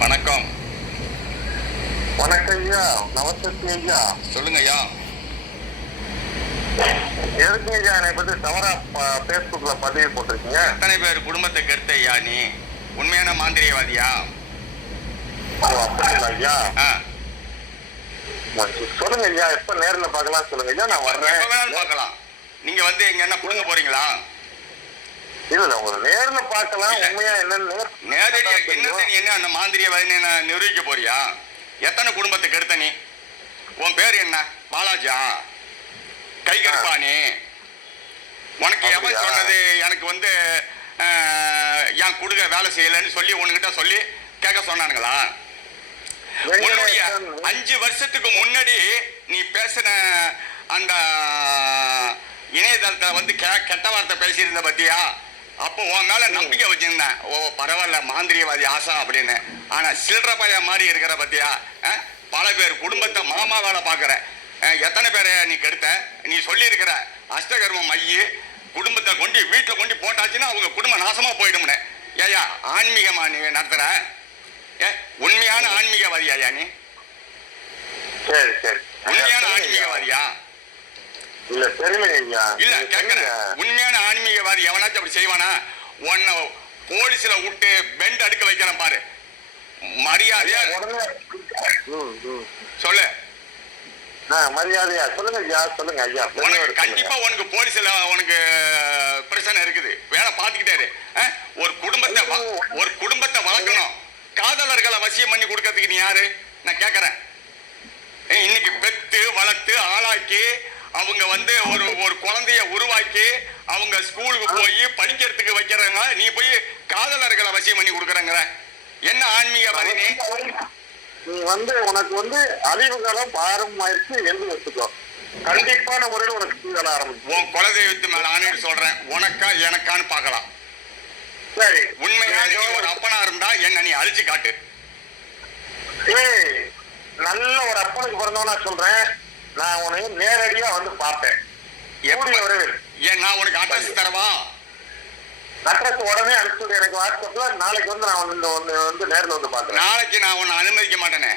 வணக்கம். வணக்கம் ஐயா. நமஸ்தே ஐயா. சொல்லுங்க ஐயா. எதுக்கு ஐயா என்னை பத்தி தவறா பேஸ்புக்ல பதிவு போட்டிருக்கீங்க? எத்தனை பேர் குடும்பத்தை கெடுத்த ஐயா நீ? உண்மையான மாந்திரியவாதியா? ஓ அப்படிங்களா ஐயா? ஆ, சொல்லுங்க ஐயா. எப்ப நேரில் பார்க்கலாம் சொல்லுங்க ஐயா. நான் வர்றேன். எப்ப வேணாலும் பார்க்கலாம். நீங்க வந்து எங்க என்ன புடுங்க போறீங்களா? இல்ல இல்ல, உங்களை நேரில் பார்க்கலாம். உண்மையா என்னன்னு நேரடியா என்னத்தை நீ என்ன அந்த மாந்திரியவாதின்னு நான் நிரூபிக்க போறியா? எத்தனை குடும்பத்தை கெடுத்த நீ? உன் பேர் என்ன? பாலாஜா? கை கருப்பானே? உனக்கு எவன் சொன்னது எனக்கு வந்து என் குடுக்க வேலை செய்யலைன்னு சொல்லி உன்கிட்ட சொல்லி கேட்க சொன்னானுங்களா? உன்னுடைய 5 வருஷத்துக்கு முன்னாடி நீ பேசின அந்த இணையதளத்தை வந்து கெட்ட வார்த்தை பேசியிருந்த பத்தியா? அப்போ உன் மேல நம்பிக்கை வச்சிருந்தேன். ஓ பரவாயில்ல, மாந்திரியவாதி ஆசா அப்படின்னு. ஆனா சில்லற பைய மாதிரி இருக்கிற பத்தியா? பல பேர் குடும்பத்தை மாமா வேலை பார்க்குற. எத்தனை பேரை நீ கெடுத்த? நீ சொல்லியிருக்கிற அஷ்டகர்மம் மைய குடும்பத்தை கொண்டு வீட்டில் கொண்டு போட்டாச்சுன்னா அவங்க குடும்பம் நாசமா போயிடும்னு. ஏயா ஆன்மீகமா நீ நடத்துற? உண்மையான ஆன்மீகவாதியா நீ? சரி சரி. உண்மையான ஆன்மீகவாதியா? இல்ல தெரியல. இல்ல கேட்கிறேன். உண்மையான ஆன்மீகவாதி எவனாச்சும் அப்படி செய்வானா? உன்னை போலீஸ்ல விட்டு பெண்ட் அடுக்க வைக்கிறேன் பாரு. மரியாதையா சொல்லு. மரியாதையா சொல்லுங்க ஐயா. சொல்லுங்க ஐயா. உனக்கு கண்டிப்பா உனக்கு போலீஸ்ல உனக்கு பிரச்சனை இருக்குது. வேலை பார்த்துக்கிட்டாரு. ஒரு குடும்பத்தை வளர்க்கணும். காதலர்களை வசியம் பண்ணி கொடுக்கறதுக்கு நீ யாரு? நான் கேட்கறேன். இன்னைக்கு பெத்து வளர்த்து ஆளாக்கி அவங்க வந்து ஒரு குழந்தைய உருவாக்கி அவங்க ஸ்கூலுக்கு போய் படிக்கிறதுக்கு வைக்கிறாங்க. நீ போய் காதலர்களை வசியம் பண்ணி கொடுக்குறங்க. என்ன ஆன்மீகவாதி நீ? நீ வந்து உனக்கு வந்து அழிவு காலம் ஆரம்பமாயிருச்சு எழுதி வச்சுக்கோ. கண்டிப்பான முறையில் உனக்கு தீவிர ஆரம்பிச்சு. உன் குலதெய்வத்து மேல ஆணையிட்டு சொல்றேன். உனக்கா எனக்கான்னு பார்க்கலாம். சரி, உண்மையாக நீ ஒரு அப்பனா இருந்தா என்ன நீ அழிச்சு காட்டு. நல்ல ஒரு அப்பனுக்கு பிறந்தவனா சொல்றேன். நான் உனக்கு நேரடியா வந்து பார்த்தேன். நான் உனக்கு அட்ரஸ் தரவா? அட்ரஸ் உடனே அனுப்பிச்சு எனக்கு வாட்ஸ்அப்ல. நாளைக்கு வந்து நான் வந்து நேரில் வந்து பார்க்கிறேன். நாளைக்கு நான் உன்னை அனுமதிக்க மாட்டேனே.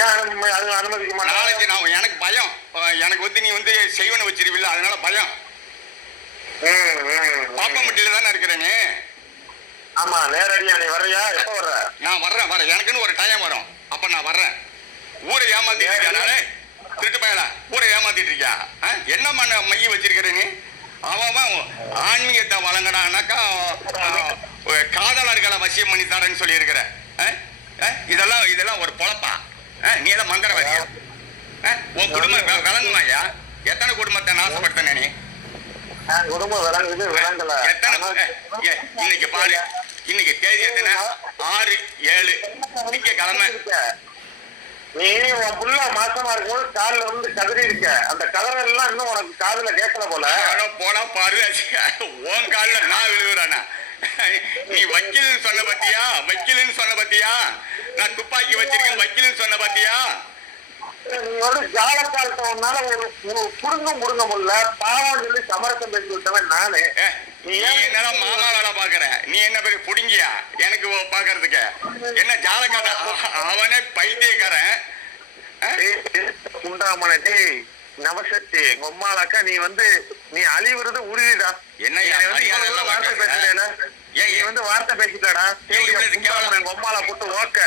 ஏன் அனுமதிக்க மாட்டேன்? நாளைக்கு நான் எனக்கு பயம். எனக்கு வந்து நீ வந்து செய்வன வச்சிருவில்ல, அதனால பயம். பாப்பம்பட்டியில தானே இருக்கிறேன்னு. ஆமா, நேரடியா நீ வர்றியா? எப்ப வர்ற? நான் வர்றேன். எனக்குன்னு ஒரு டைம் வரும். அப்ப நான் வர்றேன். ஊரை ஏமாத்திட்டு இருக்கியா? நானே திருட்டு பயல ஊரை ஏமாத்திட்டு இருக்கியா? என்ன மண்ண மைய வச்சிருக்கிற நீ? அவன் ஆன்மீகத்தை வழங்கினாக்கா காதலர்களை வசியம் பண்ணி தரேன்னு சொல்லி இருக்கிற. இதெல்லாம் ஒரு பொழப்பா? நீ எல்லாம் மந்திரவாதியா? உன் குடும்பம் விளங்குமாயா? எத்தனை குடும்பத்தை நாசப்படுத்தின நீ? குடும்பம் விளங்குது, விளங்கல. இன்னைக்கு பாரு, இன்னைக்கு தேதி எத்தனை? 6/7 திங்கட்கிழமை. நீ உன் புள்ள மாசமா இருக்கும்போது காலில் வந்து கதறி இருக்க. அந்த கதறல் எல்லாம் இன்னும் உனக்கு காதுல கேட்கல போல. போனா பாரு, உன் காலில் நான் விழுகுறானா? நீ வக்கீல்னு சொன்ன பத்தியா? நான் துப்பாக்கி வச்சிருக்கேன் வக்கீல்னு சொன்ன பத்தியா? நீ வந்து ஜாலக்காலத்தை உன்னால ஒரு முடுங்க முடியல. பாவம் சொல்லி சமரசம் பேசி விட்டவன் நானு. நீ என்ன மாமா வேலை பாக்குற? நீ என்ன பெரிய புடுங்கியா எனக்கு பாக்குறதுக்கு? என்ன ஜாலக்கார? அவனே பைத்தியக்காரன். உண்டாமன நவசக்தி உம்மாலாக்கா. நீ அழிவுறது உறுதிடா. என்ன வார்த்தை பேசல. நீ வந்து வார்த்தை பேசிட்டாடா. உம்மாலா போட்டு ஓக்க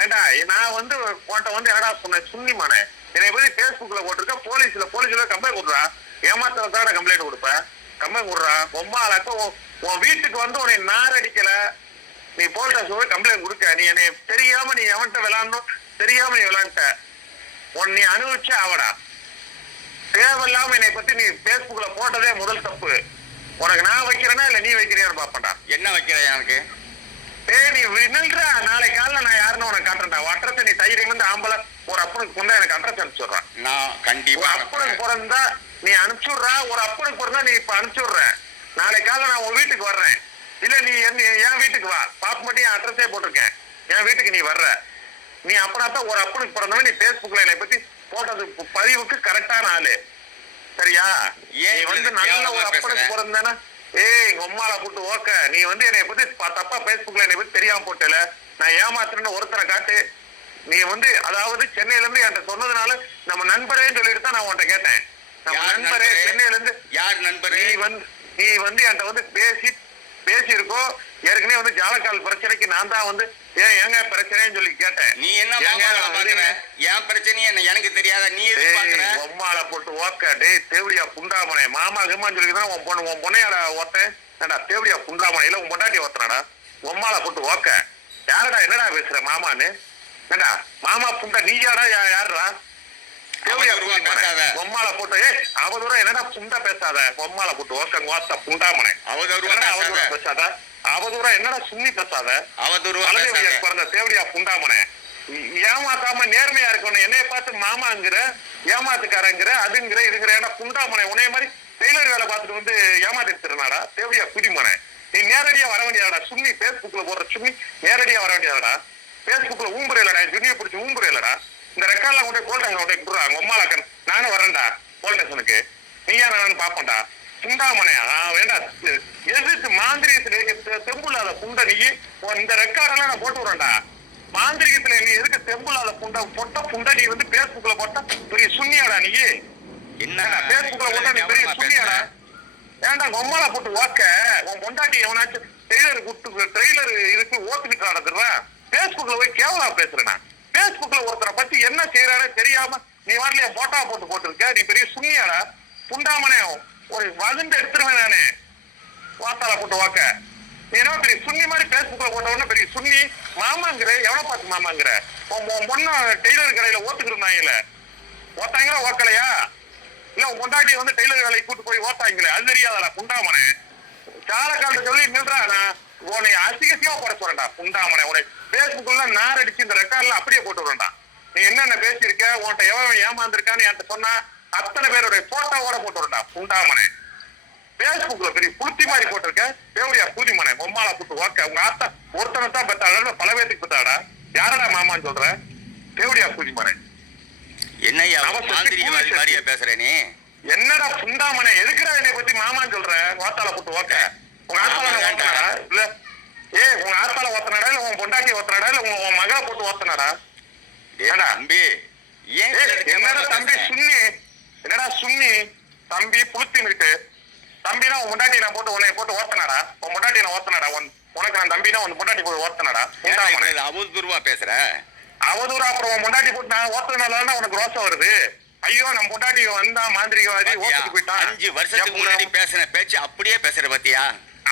ஏண்டா. நான் வந்து போட்ட வந்து என்னடா சொன்னேன்? சுன்னிமானே என்னை பத்தி பேஸ்புக்ல போட்டிருக்க. போலீஸ்ல கம்ப்ளைண்ட் கொடுறா. ஏமாத்திரத்தோட கம்ப்ளைண்ட் கொடுப்பேன். கம்ப்ளைண்ட் கொடுறா. உம்மாலாக்கா உன் வீட்டுக்கு வந்து உன்னை நார் அடிக்கல. நீ போல்டா சொல்லி கம்ப்ளைண்ட் கொடுக்க. நீ என்னை தெரியாம நீ எவன்கிட்ட விளையாடணும் தெரியாம நீ விளையாண்ட. நீ அனுபவிச்ச அவடா. தேவையில்லாம என்னை பத்தி நீ பேஸ்புக்ல போட்டதே முதல் தப்பு. உனக்கு நான் வைக்கிறேன்னா இல்ல நீ வைக்கிறியான்னு பாப்பண்டா. என்ன வைக்கிற எனக்கு? நீ நில்றா. நாளை காலைல நான் யாருன்னு உனக்கு காட்டுறேன்டா. அட்ரஸ் நீ தைரியம் வந்து ஆம்பளை ஒரு அப்பனுக்கு பிறந்தா எனக்கு அட்ரஸ் அனுப்பிச்சுடுறான். நான் கண்டிப்பா அப்பனுக்கு பிறந்தா நீ அனுப்பிச்சுடுறா. ஒரு அப்பனுக்கு பிறந்தா நீ இப்ப அனுப்பிச்சுடுற. நாளை காலைல நான் உன் வீட்டுக்கு வர்றேன். இல்ல நீ என் வீட்டுக்கு வா. பாப்பு மட்டும் என் அட்ரஸே போட்டிருக்கேன். என் வீட்டுக்கு நீ வர்ற. நீ அப்பனாத்தான் ஒரு அப்பனுக்கு பிறந்தவன். நீ பேஸ்புக்ல என்னை பத்தி போட்டது பதிவுக்கு கரெக்டான ஆளு. சரியா? நீ வந்து நல்ல ஒரு அப்பனுக்கு பிறந்தானா ஏய் எங்க அம்மால போட்டு ஓக்க நீ வந்து என்னை பத்தி தப்பா பேஸ்புக்ல என்னை பத்தி தெரியாம போட்டல. நான் ஏமாத்துறேன்னு ஒருத்தரை காட்டு. நீ வந்து அதாவது சென்னையில இருந்து என்கிட்ட சொன்னதுனால நம்ம நண்பரே சொல்லிட்டு தான் நான் உன்கிட்ட கேட்டேன். நம்ம நண்பரே சென்னையில இருந்து. யார் நண்பரே? நீ வந்து என்கிட்ட வந்து பேசி இருக்கோம். ஏற்கனவே வந்து ஜாலக்கால் பிரச்சனைக்கு நான் தான் வந்து ஏங்க பிரச்சனைன்னு சொல்லி கேட்டேன். நீ என்ன பாக்குற? என் பிரச்சனையே எனக்கு தெரியாத நீ எது பாக்குற? அம்மால போட்டு ஓக்க டேய் தேவடியா புண்டாமனே மாமா கிம்மான்னு சொல்லி தான் உன் பொண்ணையாட ஓத்தேன். ஏண்டா தேவடியா புண்டாமனே இல்ல உன் பொண்டாட்டி ஓத்தனடா. அம்மால போட்டு ஓக்க யாரடா என்னடா பேசுற மாமான்னு? ஏண்டா மாமா புண்டா நீயாடா யாருடா? தேவடியா பொம்மால போட்டு அவதூறம் என்னடா புண்டா பேசாத. பொம்மால போட்டு ஓக்க ஓத்த புண்டாமனே அவதூறம் பேசாத. அவதூறம் என்னடா சுண்ணி பேசாத. பிறந்த தேவடியா புண்டாமனே ஏமாத்தாம நேர்மையா இருக்கணும். என்னைய பார்த்து மாமாங்கிற ஏமாத்துக்காரங்கிற அதுங்கிற இதுங்கிற ஏன்னா புண்டாமனை உனைய மாதிரி டெய்லர் வேலை பார்த்துட்டு வந்து ஏமாத்திருந்தாடா தேவடியா புதிமனை. நீ நேரடியா வர வேண்டியதாடா. சுண்ணி பேஸ்புக்ல போடுற சுண்ணி நேரடியா வர வேண்டியதாடா. பேஸ்புக்ல ஊம்புற இல்லடா. சுண்ணியை பிடிச்சி ஊம்புற இல்லடா. இந்த ரெக்கார்ட்ல கொண்டு போல்டாங்க கொண்டு கொடுறாங்க உம்மாலாக்கன். நானும் வரேன்டா போல் ஸ்டேஷனுக்கு. நீயா நான் பாப்பேன்டா புண்டாமனையா வேண்டாம். எதிர்த்து மாந்திரிகத்துல தெம்புள்ளாத புண்ட நீ இந்த ரெக்கார்டெல்லாம் நான் போட்டு விடுறேன்டா. மாந்திரிகத்துல நீ எதுக்கு தெம்புள்ளாத புண்ட பொட்ட புண்ட நீ வந்து பேஸ்புக்ல போட்டா பெரிய சுண்ணியாடா நீ? என்ன பேஸ்புக்ல போட்டா நீ பெரிய சுண்ணியாடா? ஏன்டா கொம்மால போட்டு ஓக்க உன் பொண்டாட்டி எவனாச்சும் ட்ரெய்லர் இதுக்கு ஓத்துக்கிட்டு நடந்துருவா. பேஸ்புக்ல போய் கேவலா பேசுறேனா? பேஸ்புக்ல ஒருத்தரை பத்தி என்ன செய்யறானே தெரியாம நீ வரலையா போட்டா போட்டுருக்க. நீ பெரிய சுண்ணியாடா புண்டாமனே. ஒரு வகுந்து எடுத்துருவேன் நானு வாத்தால போட்டு வாக்க. நீ என்ன பெரிய சுண்ணி மாதிரி பேஸ்புக்ல போட்ட உடனே பெரிய சுண்ணி மாமாங்கிற எவனை பார்த்து மாமாங்கிற? உன் பொண்ணு டெய்லர் கடையில ஓத்துக்கிட்டு இருந்தாங்கல்ல ஓத்தாங்களா ஓக்கலையா? இல்ல உன் பொண்டாட்டி வந்து டெய்லர் வேலையை கூட்டு போய் ஓத்தாங்களே அது தெரியாதடா புண்டாமனே. சாலக்காலத்தை சொல்லி நின்றானா உன்னை அசிகசியமா போட சொல்றேன்டா புண்டாமனே. உன்னை பேஸ்புக்ல நார் அடிச்சு இந்த ரெக்கார்ட்ல அப்படியே போட்டு விடுறேன்டா. நீ என்னென்ன பேசியிருக்க உன்கிட்ட எவன் ஏமாந்துருக்கான்னு என்கிட்ட சொன்னா அத்தனை பேருடைய போட்டோவோட போட்டு விடுறா புண்டாமனே. பேஸ்புக்ல பெரிய புளுத்தி மாதிரி போட்டிருக்க தேவடியா பூதிமனை பொம்மால போட்டு ஓக்க. உங்க ஆத்தா ஒருத்தனை தான் பெத்தாடா பல பேத்துக்கு பெத்தாடா? யாரடா மாமான்னு சொல்ற? தேவடியா பூதிமனை என்னையா பேசுற நீ? என்னடா புண்டாமனை எதுக்குடா என்னை பத்தி மாமான்னு சொல்ற? வாத்தால போட்டு ஓக்க. உங்க ஆத்தால ஓத்தனாடா இல்ல உங்க ஆத்தால ஓத்தனாடா இல்ல உன் பொண்டாட்டி ஓத்தனாடா இல்ல உன் மகளை போட்டு ஓத்தனாடா? தம்பி என்னடா தம்பி சுண்ணி? என்னடா சுண்ணி தம்பி புளுத்தி இருக்கு தம்பினா உன் பொண்டாட்டி நான் போட்டு உன்னை போட்டு ஓத்தனாடா? உன் பொண்டாட்டி நான் ஓத்தனாடா? உனக்கு நான் தம்பினா உன் பொண்டாட்டி போட்டு ஓத்தனாடா? அவதூறுவா பேசுற? அவதூறு அப்புறம் உன் பொண்டாட்டி போட்டு நான் ஓத்துனால உனக்கு ரோசம் வருது. ஐயோ நம்ம பொண்டாட்டி வந்தா மாந்திரிகவாதி ஓட்டுக்கு போயிட்டான். 5 வருஷத்துக்கு முன்னாடி பேசுன பேச்சு அப்படியே பேசுற பத்தியா?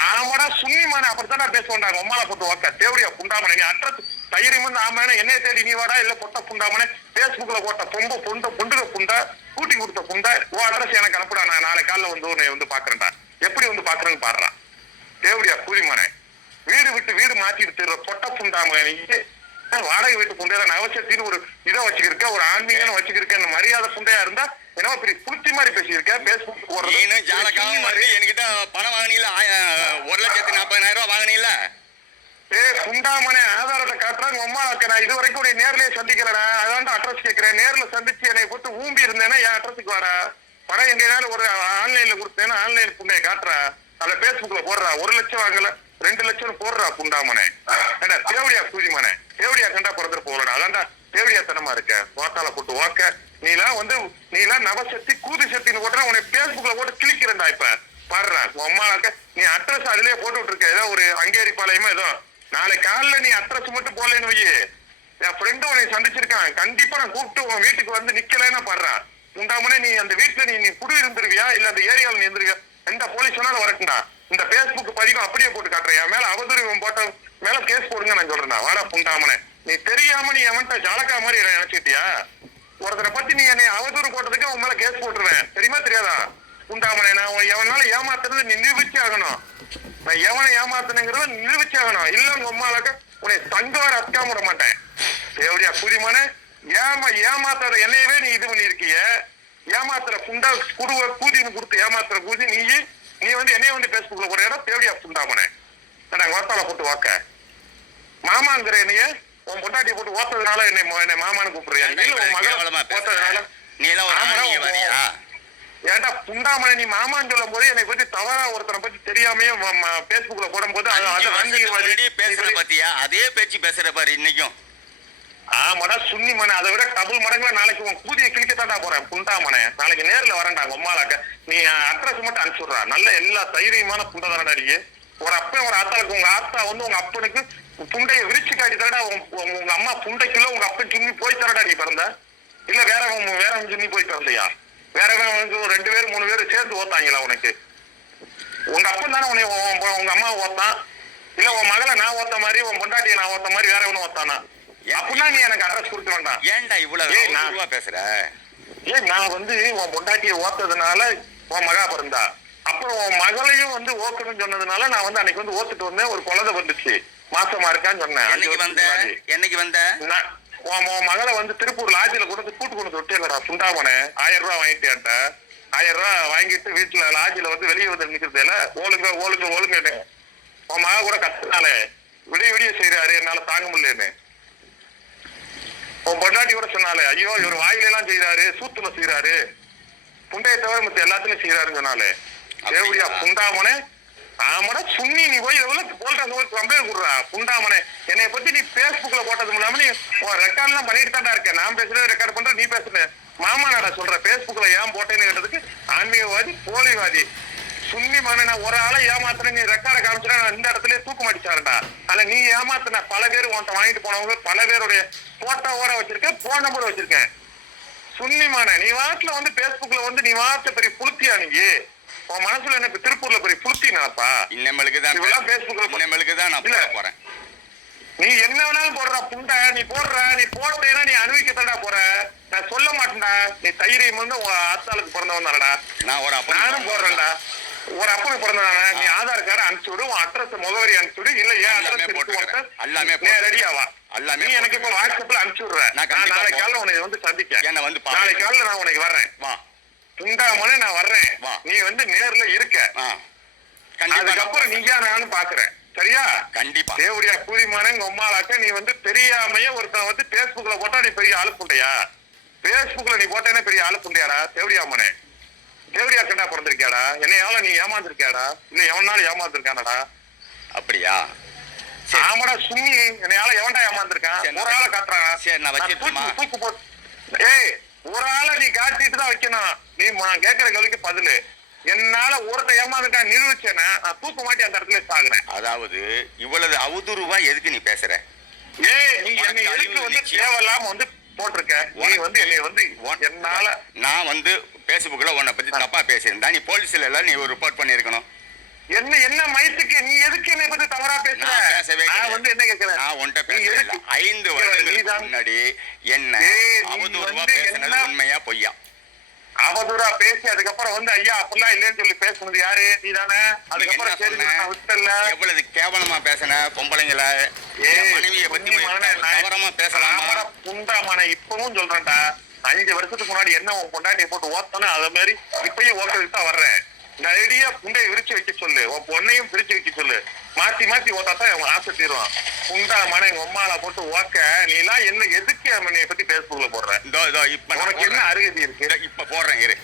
ஆமாடா சுண்ணிமான அப்படித்தான் பேசுவான்டா. உம்மால போட்டு ஓக்க தேவடியா புண்டாமனை. நீ அட்ரஸ் தைரியம் ஆமாண்ணே என்னைய தேடி நீ வாடா இல்ல பொட்ட புண்டாமனே. பேஸ்புக்ல போட்ட பொண்டுக புண்டா கூட்டி கொடுத்த புண்டா ஓ அட்ரஸ் எனக்கு அனுப்புடா. நான் நாளை காலைல வந்து உன்னை வந்து பாக்குறேன்டா. எப்படி வந்து பாக்குறேன்னு பாடுறான் தேவடியா பூரிமானே. வீடு விட்டு வீடு மாத்திட்டு தருற பொட்ட புண்டாமனை. நீ வாடகை வீட்டு புண்டையில நவசத்தின்னு ஒரு இதை வச்சுக்கிருக்க ஒரு ஆன்மீகம் வச்சுக்கிருக்க மரியாதை புண்டையா இருந்தா என்னவோ பெரிய புளுத்தி மாதிரி பேசியிருக்க. பேஸ்புக் என்கிட்ட பணம் வாங்கினீங்களா? 1,40,000 வாங்கினீங்களா? புண்டாமனே ஆதாரத்தை காட்டுறாங்க உம்மாக்க. நான் இது வரைக்கும் உடைய நேர்லயே சந்திக்கிறேன். அதான் அட்ரஸ் கேட்கிறேன். நேர்ல சந்திச்சு என்னை போட்டு ஊம்பி இருந்தேன்னா என் அட்ரஸுக்கு வாடா. படம் எங்கேயாலும் ஒரு ஆன்லைன்ல கொடுத்தேன்னா ஆன்லைன் புண்டைய காட்டுறா. அதுல பேஸ்புக்ல போடுறா. 1 லட்சம் வாங்கல 2 லட்சம் போடுறா புண்டாமனே. ஏன்னா தேவடியா பூஜிமானே தேவடியா கண்டா பிறந்துட்டு போகலடா. அதான்டா தேவடியா தனமா இருக்க வாத்தால போட்டு ஓக்க. நீலாம் நவசக்தி கூதி சக்தின்னு போட்டா உன்னை பேஸ்புக்ல போட்டு கிளிக்கிறேன்டா. இப்ப பாடுறா அம்மாக்க நீ அட்ரஸ் அதுலயே போட்டு விட்டுருக்க. ஏதோ ஒரு அங்கேரி பாளையமோ ஏதோ. நாளை காலைல நீ அட்ரஸ் மட்டும் போடலன்னு வையே என் ஃப்ரெண்டு உன்னை சந்திச்சிருக்கான். கண்டிப்பா நான் கூப்பிட்டு உன் வீட்டுக்கு வந்து நிக்கலன்னா பாடுறான் உண்டாமனே. நீ அந்த வீட்டுல நீ குடி இருந்துருவியா இல்ல அந்த ஏரியாவில் நீ இருந்துருவியா? எந்த போலீஸ் வேணாலும் வரட்டும்டா. இந்த பேஸ்புக் பதிவும் அப்படியே போட்டு காட்டுறேன். என் மேல அவதூறு போட்ட மேல கேஸ் போடுங்க நான் சொல்றேன். வாடா புண்டாமனே. நீ தெரியாம நீ எவன்ட்ட ஜாலக்கா மாதிரி நினைச்சிட்டியா? ஒருத்தரை பத்தி நீ என்னை அவதூறு போட்டதுக்கு உன் மேல கேஸ் போட்டுருவேன். தெரியுமா தெரியாதா புண்டாமனே? நான் எவனால ஏமாத்துறது நீ நிரூபிச்சு ஆகணும். நான் எவனை ஏமாத்தினங்கிறத நிரூபிச்சு ஆகணும். இல்ல உங்க அம்மாவுக்கு உன்னை தங்க வர அக்காம விட மாட்டேன். எப்படியா புதிமான ஏமாத்தாத என்னையவே நீ இது பண்ணிருக்கிய. ஏமாத்துற புண்டா குடுவ கூதின்னு கொடுத்து ஏமாத்துற கூதி நீ வந்து என்னைய வந்து பேஸ்புக்ல போற இடம் தேவடியா புண்டாமனே. நாங்க வாத்தால போட்டு வாக்க மாமாங்கிற என்னைய உன் பொண்டாட்டி போட்டு ஓத்ததுனால என்னை மாமான்னு கூப்பிடுறியா? இல்ல உன் மகளை ஓத்ததுனால ஏன்டா புண்டாமனை நீ மாமான்னு சொல்லும் போது என்னை பத்தி தவறா ஒருத்தனை பத்தி தெரியாமயே பேஸ்புக்ல போடும்போது பேசுற பாத்தியா அதே பேச்சு பேசுற பாரு இன்னைக்கும். ஆமாடா சுன்னி மனை அதை விட டபுள் மடங்குல நாளைக்கு உன் கூதியை கிழிக்கத்தாண்டா போறேன் புண்டாமனை. நாளைக்கு நேர்ல வரேன்டா உம்மாலாக்க. நீ அட்ரஸ் மட்டும் அனுப்பிச்சுடுறா. நல்ல எல்லா தைரியமான புண்டை தானடா நீ. ஒரு அப்பன் ஒரு ஆத்தாளுக்கு உங்க ஆத்தா வந்து உங்க அப்பனுக்கு புண்டைய விரிச்சு காட்டி தரடா. உங்க அம்மா புண்டைக்குள்ள உங்க அப்பன் சுண்ணி போய் தரடா நீ பிறந்த. இல்ல வேற சுண்ணி போய் பிறந்தையா? வேற 2 பேர் 3 பேர் சேர்ந்து ஓத்தாங்களா உனக்கு? உங்க அப்பன் தானே உன்னை உங்க அம்மா ஓத்தான். இல்ல உன் மகளை நான் ஓத்த மாதிரி உன் பொண்டாட்டியை நான் ஓத்த மாதிரி வேற ஒண்ணு ஓத்தானா? அப்படின்னா நீ எனக்கு அட்ரஸ் கொடுக்க வேண்டாம். ஏன்டா இவ்வளவு பேசுற? நான் வந்து உன் பொண்டாட்டியை ஓத்ததுனால உன் மகா பிறந்தா. அப்புறம் உன் மகளையும் வந்து ஓக்கணும்னு சொன்னதுனால நான் வந்து அன்னைக்கு வந்து ஓத்துட்டு வந்தேன். ஒரு குழந்தை வந்துச்சு, மாசமா இருக்கான்னு சொன்னேன். என்னைக்கு வந்த? உன் மகளை வந்து திருப்பூர் லாட்ஜில கூட்டு கொண்டு தொட்டேலடா புண்டாமனை. 1000 ரூபாய் வாங்கிட்டேன்ட்ட. 1000 ரூபாய் வாங்கிட்டு வீட்டுல லாட்ஜில வந்து வெளியே வந்து நிக்கிறதுல ஓளுங்க உன் மக கூட கத்துனாலே விடிய செய்யறாரு என்னால தாங்க முடியலன்னு. உன் பொண்டாட்டி கூட சொன்னாலே ஐயோ இவர் வாயில எல்லாம் செய்யறாரு, சூத்துல செய்யறாரு, புண்டைய தவிர மத்த எல்லாத்துலயும் செய்யறாருன்னு சொன்னாலே. எப்படியா புண்டாமனே? ஆமாடா சுண்ணி நீ போய் கம்ப்ளைண்ட் கொடுறா புண்டாமனே. என்னை பத்தி நீ பேஸ்புக்ல போட்டது இல்லாம நீ ரெக்கார்ட் எல்லாம் பண்ணிட்டு தாண்டா இருக்கேன். நான் பேசுறது ரெக்கார்ட் பண்ற, நீ பேசுற மாமா நாடா சொல்ற. பேஸ்புக்ல ஏன் போட்டேன்னு கேட்டதுக்கு ஆன்மீகவாதி போலிவாதி சுண்ணி மகனை. நான் ஒரு ஆளை ஏமாத்தின நீ ரெக்கார்டை காமிச்சுனா நான் இந்த இடத்துல தூக்கு மாட்டிச்சாருடா. அதுல நீ ஏமாத்தின பல பேர் உன்ட்ட வாங்கிட்டு போனவங்க பல பேருடைய போட்டோவோட வச்சிருக்கேன், போன் நம்பர் வச்சிருக்கேன். சுண்ணி மகனை நீ வாட்டுல வந்து பேஸ்புக்ல வந்து நீ வார்த்தை பெரிய புளுத்தியா? நீ உன் மனசுல எனக்கு திருப்பூர்ல பெரிய புளுத்தி நினைப்பா? இவெல்லாம் பேஸ்புக்ல நான் போறேன். நீ என்ன வேணாலும் போடுற புண்டை. நீ போட்டேன்னா நீ அனுபவிக்கத்தடா போற. நான் சொல்ல மாட்டேன்டா. நீ தைரியம் வந்து உன் ஆத்தாளுக்கு பிறந்தவன் தானடா. நானும் போடுறேன்டா. ஒரு அப்பனுக்கு பிறந்ததானே. நீ ஆதார் கார்டு அனுப்பிச்சு விடு, உன் அட்ரஸ் முகவரி அனுப்பிச்சு விடு. இல்ல ஏன் அட்ரஸ் ரெடியாவா? நீ எனக்கு இப்ப வாட்ஸ்அப்ல அனுப்பிச்சு விடுற. நான் நாளைக்கு காலைல உனக்கு வந்து சந்திக்க. நாளைக்கு காலைல நான் உனக்கு வர்றேன். புண்டாமனே நான் வர்றேன். நீ வந்து நேர்ல இருக்க. அதுக்கப்புறம் நீயா நானும் பாக்குறேன். சரியா? கண்டிப்பா. தேவடியா கூலிமான உம்மாலாக்க நீ வந்து தெரியாமையே ஒருத்தன் வந்து பேஸ்புக்ல போட்டா நீ பெரிய ஆளு புண்டையா? பேஸ்புக்ல நீ போட்டேன்னா பெரிய ஆளு புண்டையாடா? தேவடியா மனே தேவடியா கண்டா பிறந்திருக்கியாடா? என்னையால நீ ஏமாந்துருக்கியாடா? இல்ல எவனாலும் ஏமாந்துருக்கானடா? அப்படியா? ஆமாடா சுண்ணி என்னையால எவன்டா ஏமாந்துருக்கான்? ஒரு ஆளை காட்டுறான். தூக்கு போட்டு ஒரு ஆளை நீ காட்டிட்டு தான் வைக்கணும். நீ கேட்கிற கேள்விக்கு பதிலு. என்னால ஒருத்த ஏமாந்துட்டா நிரூபிச்சேன்னா நான் தூக்க மாட்டி அந்த இடத்துல சாகுறேன். அதாவது இவ்வளவு அவதூறுவா எதுக்கு நீ பேசுற? நீ என்னை எதுக்கு வந்து தேவையில்லாம வந்து போட்டிருக்க? நீ வந்து என்னை வந்து என்னால நான் வந்து பேஸ்புக்ல உன்னை பத்தி தப்பா பேசியிருந்தா நீ போலீஸ்ல எல்லாம் நீ ஒரு ரிப்போர்ட் பண்ணிருக்கணும். என்ன மயத்துக்கு நீ எதுக்கு என்னை பத்தி தவறா பேசுற? நான் வந்து என்ன கேட்கிறேன்? நான் உன்கிட்ட பேசல. 5 வருடங்களுக்கு முன்னாடி என்ன அவதூறுவா பேசுனது உண்மையா பொய்யா? அவதூறா பேசி அதுக்கப்புறம் வந்து ஐயா அப்படிலாம் இல்லைன்னு சொல்லி பேசுனது யாரு? நீ தானே. அதுக்கப்புறம் சரி நான் விட்டல. எவ்வளவு கேவலமா பேசுன பொம்பளைங்கள மனைவியை பத்தி தவறமா பேசலாமா? புண்டாமான இப்பவும் சொல்றேன்டா. 5 வருஷத்துக்கு முன்னாடி என்ன உன் பொண்டாட்டியை போட்டு ஓத்தனோ அதே மாதிரி இப்பயும் ஓக்கிறதுக்கு தான் வர்றேன். நிறைய புண்டையை விரிச்சு வைக்க சொல்லு, உன் பொண்ணையும் பிரிச்சு வைக்க சொல்லு. மாத்தி ஓத்தாத்தான் அவன் ஆசை தீருவான். புண்டாமான எங்க உம்மால போட்டு ஓக்க நீ எல்லாம் என்ன எதுக்கு என்னைய பத்தி பேஸ்புக்ல போடுற? உனக்கு என்ன அருகதி இருக்கு? இப்ப போடுறேன் இரு.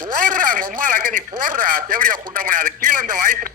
போடுறா உம்மாலாக்க நீ போடுறா. தேவடியா புண்டாமனை அது கீழே இந்த வாய்ஸ்